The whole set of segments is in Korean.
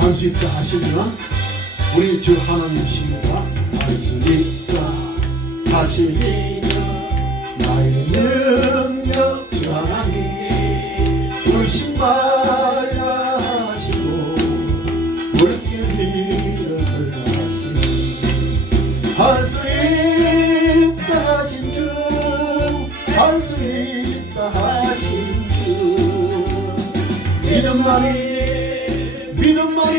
할 수 있다 하시면 우리 주 하나님이십니다. 할 수 있다 하시면 믿음만이 믿음만이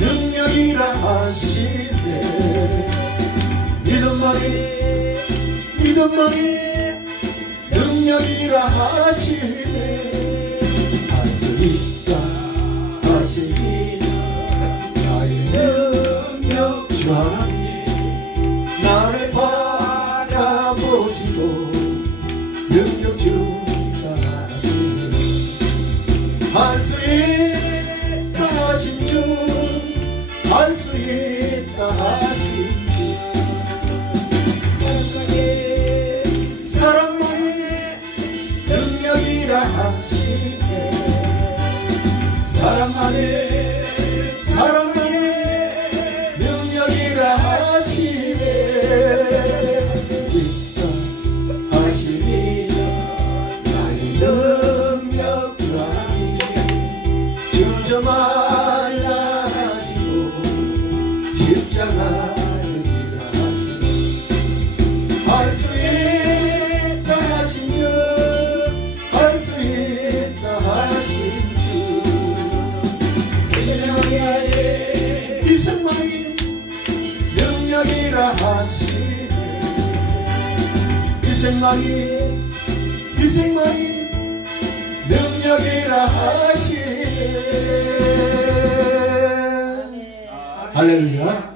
능력이라 하시네. 믿음만이 믿음만이 능력이라 하시네. 있다 하시니 나의 능력 주 하나님 나를 바라보시고 능력 하신 주할 수 있다 하신 주 사랑만이 능력이라 하시네. 사랑만이 사랑만이 능력이라 하시네. 하시니 나의 능력 주하니 주저 말 능력이라 하시네. 이생마의 이생마의 능력이라 하시네. 할렐루야